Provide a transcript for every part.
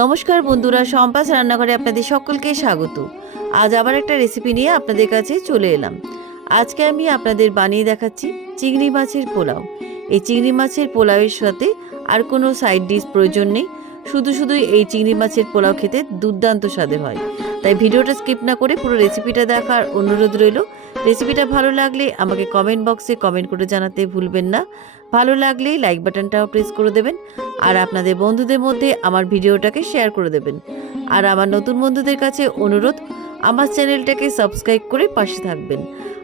নমস্কার বন্ধুরা, সম্পাস রান্নাঘরে আপনাদের সকলকে স্বাগত। আজ আবার একটা রেসিপি নিয়ে আপনাদের কাছে চলে এলাম। আজকে আমি আপনাদের বানিয়ে দেখাচ্ছি চিংড়ি মাছের পোলাও। এই চিংড়ি মাছের পোলাওয়ের সাথে আর কোনো সাইড ডিশ প্রয়োজন নেই, শুধু এই চিংড়ি মাছের পোলাও খেতে দুর্দান্ত স্বাদের হয়। তাই ভিডিওটা স্কিপ না করে পুরো রেসিপিটা দেখার অনুরোধ রইল। রেসিপিটা ভালো লাগলে আমাকে কমেন্ট বক্সে কমেন্ট করে জানাতে ভুলবেন না। ভালো লাগলে লাইক বাটনটাও প্রেস করে দেবেন, আর আপনাদের বন্ধুদের মধ্যে আমার ভিডিওটাকে শেয়ার করে দেবেন। আর আমার নতুন বন্ধুদের কাছে অনুরোধ, আমার চ্যানেলটাকে সাবস্ক্রাইব করে পাশে থাকবেন।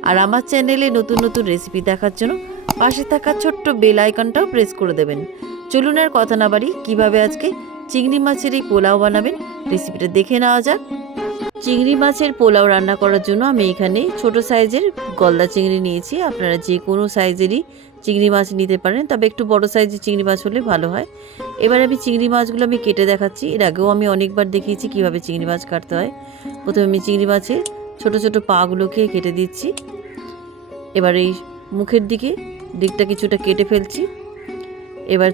আর আমার চ্যানেলে নতুন নতুন রেসিপি দেখার জন্য পাশে থাকা ছোট্ট বেল আইকনটাও প্রেস করে দেবেন। চলুন আর কথা না বাড়ি, কীভাবে আজকে চিংড়ি মাছের এই পোলাও বানাবেন রেসিপিটা দেখে নেওয়া যাক। চিংড়ি মাছের পোলাও রান্না করার জন্য আমি এখানে ছোট সাইজের গলদা চিংড়ি নিয়েছি। আপনারা যে কোনো সাইজেরই চিংড়ি মাছ নিতে পারেন, তবে একটু বড় সাইজের চিংড়ি মাছ হলে ভালো হয়। এবার আমি চিংড়ি মাছগুলো কেটে দেখাচ্ছি। এর আগেও আমি অনেকবার দেখিয়েছি কিভাবে চিংড়ি মাছ কাটতে হয়। প্রথমে আমি চিংড়ি মাছের ছোট ছোট পাগুলোকে কেটে দিচ্ছি। এবার এই মুখের দিকটা কিছুটা কেটে ফেলছি। এবার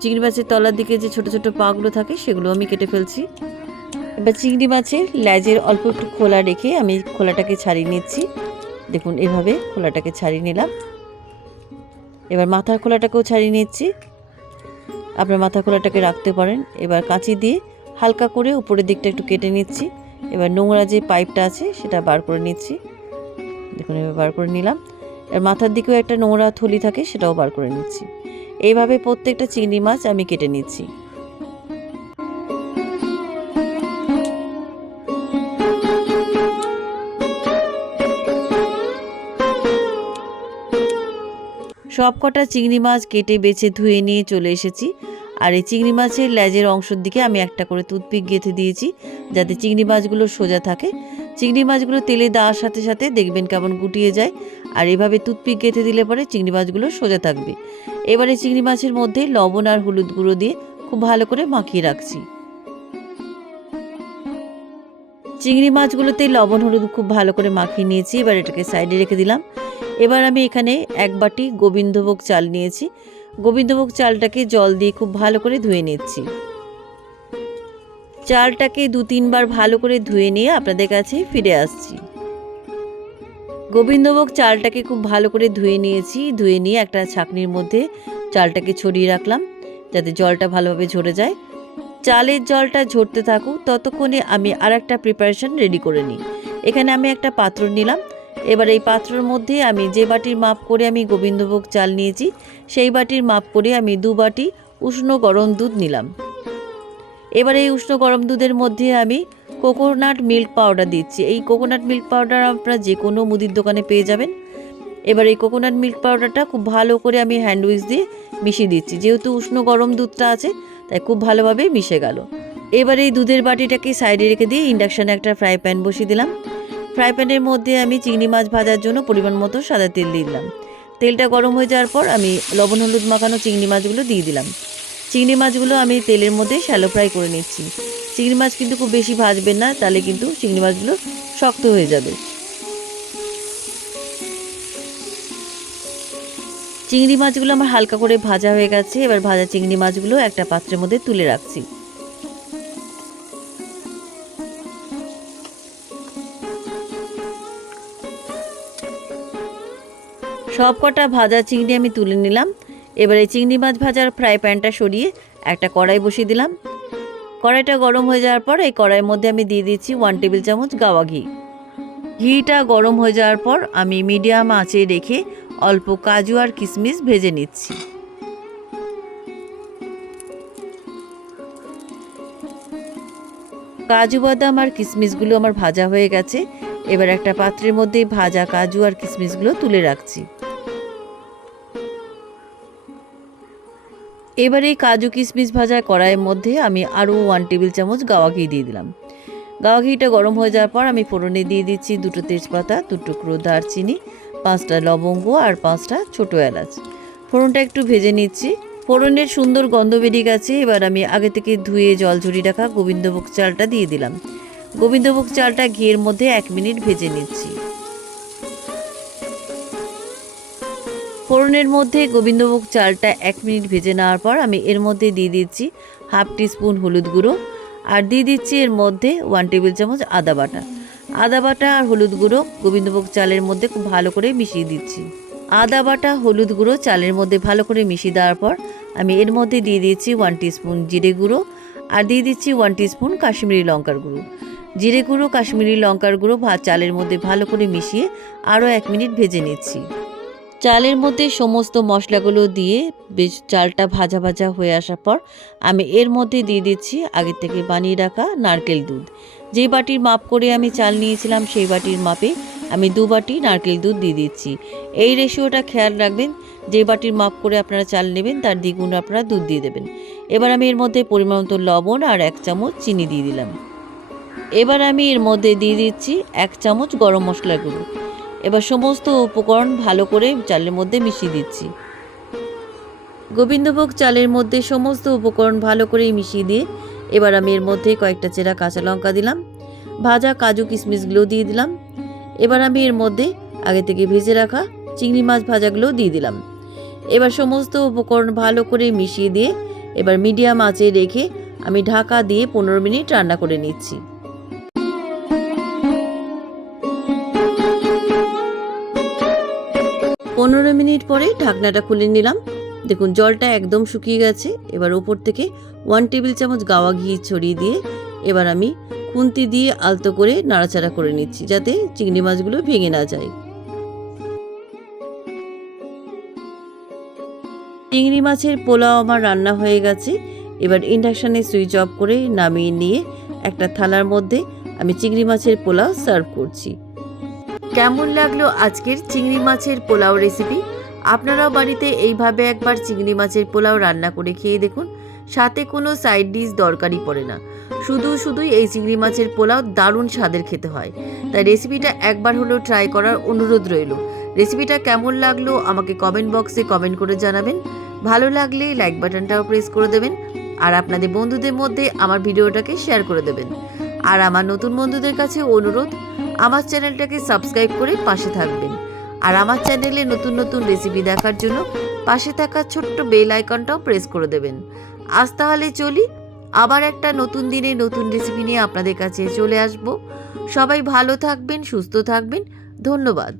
চিংড়ি মাছের তলার দিকে যে ছোট ছোট পাগুলো থাকে সেগুলো আমি কেটে ফেলছি। এবার চিংড়ি মাছের লেজের অল্প একটু খোলা রেখে আমি খোলাটাকে ছাড়িয়ে নিচ্ছি। দেখুন, এভাবে খোলাটাকে ছাড়িয়ে নিলাম। এবার মাথার খোলাটাকেও ছাড়িয়ে নিচ্ছি। আপনার মাথার খোলাটাকে রাখতে পারেন। এবার কাঁচি দিয়ে হালকা করে উপরের দিকটা একটু কেটে নিচ্ছি। এবার নোংরা যে পাইপটা আছে সেটা বার করে নিচ্ছি। দেখুন, এবার বার করে নিলাম। এর মাথার দিকেও একটা নোংরা থলি থাকে, সেটাও বার করে নিচ্ছি। এইভাবে প্রত্যেকটা চিংড়ি মাছ আমি কেটে নিচ্ছি। সব কটা চিংড়ি মাছ কেটে বেছে ধুয়ে নিয়ে চলে এসেছি। আর এই চিংড়ি মাছের লেজের অংশের দিকে আমি একটা করে টুথপিক গেঁথে দিয়েছি, যাতে চিংড়ি মাছগুলো সোজা থাকে। চিংড়ি মাছগুলো তেলে দেওয়ার সাথে সাথে দেখবেন কেমন গুটিয়ে যায়, আর এভাবে টুথপিক গেঁথে দিলে পরে চিংড়ি মাছগুলো সোজা থাকবে। এবারে চিংড়ি মাছের মধ্যে লবণ আর হলুদ গুঁড়ো দিয়ে খুব ভালো করে মাখিয়ে রাখছি। চিংড়ি মাছগুলোতে লবণ হলুদ খুব ভালো করে মাখিয়ে নিয়েছি। এবার এটাকে সাইডে রেখে দিলাম। এবার আমি এখানে এক বাটি গোবিন্দভোগ চাল নিয়েছি। গোবিন্দভোগ চালটাকে জল দিয়ে খুব ভালো করে ধুয়ে নিচ্ছি। চালটাকে 2-3 বার ভালো করে ধুয়ে নিয়ে আপনাদের কাছে ফিরে আসছি। গোবিন্দভোগ চালটাকে খুব ভালো করে ধুয়ে নিয়েছি। ধুয়ে নিয়ে একটা ছাঁকনির মধ্যে চালটাকে ছড়িয়ে রাখলাম, যাতে জলটা ভালোভাবে ঝরে যায়। চালের জলটা ঝরতে থাকুক, ততক্ষণে আমি আর একটা প্রিপারেশন রেডি করে নিই। এখানে আমি একটা পাত্র নিলাম। এবার এই পাত্রের মধ্যে আমি যে বাটির মাপ করে আমি গোবিন্দভোগ চাল নিয়েছি, সেই বাটির মাপ করে আমি 2 বাটি উষ্ণ গরম দুধ নিলাম। এবার এই উষ্ণ গরম দুধের মধ্যে আমি কোকোনাট মিল্ক পাউডার দিচ্ছি। এই কোকোনাট মিল্ক পাউডার আপনারা যে কোনো মুদির দোকানে পেয়ে যাবেন। এবার এই কোকোনাট মিল্ক পাউডারটা খুব ভালো করে আমি হ্যান্ড উইক্স দিয়ে মিশিয়ে দিচ্ছি। যেহেতু উষ্ণ গরম দুধটা আছে, তাই খুব ভালোভাবে মিশে গেল। এবার এই দুধের বাটিটাকে সাইডে রেখে দিয়ে ইন্ডাকশানে একটা ফ্রাই প্যান বসিয়ে দিলাম। ফ্রাই প্যানের মধ্যে আমি চিংড়ি মাছ ভাজার জন্য পরিমাণ মতো সাদা তেল দিয়ে দিলাম। তেলটা গরম হয়ে যাওয়ার পর আমি লবণ হলুদ মাখানো চিংড়ি মাছগুলো দিয়ে দিলাম। চিংড়ি মাছগুলো আমি তেলের মধ্যে শ্যালো ফ্রাই করে নিচ্ছি। চিংড়ি মাছ কিন্তু খুব বেশি ভাজবেন না, তাহলে কিন্তু চিংড়ি মাছগুলো শক্ত হয়ে যাবে। চিংড়ি মাছগুলো আমার হালকা করে ভাজা হয়ে গেছে। এবার ভাজা চিংড়ি মাছগুলো একটা পাত্রের মধ্যে তুলে রাখছি। সব কটা ভাজা চিংড়ি আমি তুলে নিলাম। এবার এই চিংড়ি মাছ ভাজার ফ্রাই প্যানটা সরিয়ে একটা কড়াই বসিয়ে দিলাম। কড়াইটা গরম হয়ে যাওয়ার পর এই কড়াইয়ের মধ্যে আমি দিয়ে দিচ্ছি 1 টেবিল চামচ গাওয়া ঘি। ঘিটা গরম হয়ে যাওয়ার পর আমি মিডিয়াম আঁচে রেখে অল্প কাজু আর কিশমিশ ভেজে নিচ্ছি। কাজু বাদাম আর কিশমিশগুলো আমার ভাজা হয়ে গেছে। এবার একটা পাত্রের মধ্যে ভাজা কাজু আর কিশমিশগুলো তুলে রাখছি। এবার এই কাজু কিশমিশ ভাজা কড়াইয়ের মধ্যে আমি আরও 1 টেবিল চামচ গাওয়া ঘি দিয়ে দিলাম। গাওয়া ঘিটা গরম হয়ে যাওয়ার পর আমি ফোড়নে দিয়ে দিচ্ছি 2টো তেজপাতা, 2 টুকরো দারচিনি, 5টা লবঙ্গ আর 5টা ছোটো এলাচ। ফোড়নটা একটু ভেজে নিচ্ছি। ফোড়নের সুন্দর গন্ধ বেরিয়ে গেছে। এবার আমি আগে থেকে ধুয়ে জল ঝরিয়ে রাখা গোবিন্দভোগ চালটা দিয়ে দিলাম। গোবিন্দভোগ চালটা ঘিয়ের মধ্যে 1 মিনিট ভেজে নিচ্ছি। ফোড়নের মধ্যে গোবিন্দভোগ চালটা 1 মিনিট ভেজে নেওয়ার পর আমি এর মধ্যে দিয়ে দিচ্ছি 1/2 টিস্পুন হলুদ গুঁড়ো আর দিয়ে দিচ্ছি এর মধ্যে 1 টেবিল চামচ আদা বাটা। আদা বাটা আর হলুদ গুঁড়ো গোবিন্দভোগ চালের মধ্যে খুব ভালো করে মিশিয়ে দিচ্ছি। আদা বাটা হলুদ গুঁড়ো চালের মধ্যে ভালো করে মিশিয়ে দেওয়ার পর আমি এর মধ্যে দিয়ে দিচ্ছি 1 টিস্পুন জিরে গুঁড়ো আর দিয়ে দিচ্ছি 1 টিস্পুন কাশ্মীরি লঙ্কার গুঁড়ো। জিরে গুঁড়ো কাশ্মীরি লঙ্কার গুঁড়ো চালের মধ্যে ভালো করে মিশিয়ে আরও 1 মিনিট ভেজে নিচ্ছি। চালের মধ্যে সমস্ত মশলাগুলো দিয়ে বেশ চালটা ভাজা ভাজা হয়ে আসার পর আমি এর মধ্যে দিয়ে দিচ্ছি আগে থেকে বানিয়ে রাখা নারকেল দুধ। যে বাটির মাপ করে আমি চাল নিয়েছিলাম সেই বাটির মাপে আমি 2 বাটি নারকেল দুধ দিয়ে দিচ্ছি। এই রেশিওটা খেয়াল রাখবেন, যে বাটির মাপ করে আপনারা চাল নেবেন তার দ্বিগুণ আপনারা দুধ দিয়ে দেবেন। এবার আমি এর মধ্যে পরিমাণ মতো লবণ আর 1 চামচ চিনি দিয়ে দিলাম। এবার আমি এর মধ্যে দিয়ে দিচ্ছি 1 চামচ গরম মশলার গুঁড়ো। এবার সমস্ত উপকরণ ভালো করে চালের মধ্যে মিশিয়ে দিচ্ছি। গোবিন্দভোগ চালের মধ্যে সমস্ত উপকরণ ভালো করে মিশিয়ে দিয়ে এবার আমি এর মধ্যে কয়েকটা চেরা কাঁচা লঙ্কা দিলাম, ভাজা কাজু কিশমিশগুলো দিয়ে দিলাম। এবার আমি এর মধ্যে আগে থেকে ভেজে রাখা চিংড়ি মাছ ভাজাগুলো দিয়ে দিলাম। এবার সমস্ত উপকরণ ভালো করে মিশিয়ে দিয়ে এবার মিডিয়াম আঁচে রেখে আমি ঢাকা দিয়ে 15 মিনিট রান্না করে নিচ্ছি। 15 মিনিট পরে ঢাকনাটা খুলে নিলাম। দেখুন জলটা একদম শুকিয়ে গেছে। এবার ওপর থেকে 1 টেবিল চামচ গাওয়া ঘি ছড়িয়ে দিয়ে এবার আমি খুন্তি দিয়ে আলতো করে নাড়াচাড়া করে নিচ্ছি যাতে চিংড়ি মাছগুলো ভেঙে না যায়। চিংড়ি মাছের পোলাও আমার রান্না হয়ে গেছে। এবার ইন্ডাকশানে সুইচ অফ করে নামিয়ে নিয়ে একটা থালার মধ্যে আমি চিংড়ি মাছের পোলাও সার্ভ করছি। কেমন লাগলো আজকের চিংড়ি মাছের পোলাও রেসিপি? আপনারাও বাড়িতে এইভাবে একবার চিংড়ি মাছের পোলাও রান্না করে খেয়ে দেখুন। সাথে কোনো সাইড ডিশ দরকারই পড়ে না, শুধুই এই চিংড়ি মাছের পোলাও দারুণ স্বাদের খেতে হয়। তাই রেসিপিটা একবার হলেও ট্রাই করার অনুরোধ রইল। রেসিপিটা কেমন লাগলো আমাকে কমেন্ট বক্সে কমেন্ট করে জানাবেন। ভালো লাগলে লাইক বাটনটাও প্রেস করে দেবেন আর আপনাদের বন্ধুদের মধ্যে আমার ভিডিওটাকে শেয়ার করে দেবেন। আর আমার নতুন বন্ধুদের কাছে অনুরোধ, আমার চ্যানেলটাকে সাবস্ক্রাইব করে পাশে থাকবেন। আর আমার চ্যানেলে নতুন নতুন রেসিপি দেখার জন্য পাশে থাকা ছোট্ট বেল আইকনটাও প্রেস করে দেবেন। আজ তাহলে চলি, আবার একটা নতুন দিনে নতুন রেসিপি নিয়ে আপনাদের কাছে চলে আসব। সবাই ভালো থাকবেন, সুস্থ থাকবেন। ধন্যবাদ।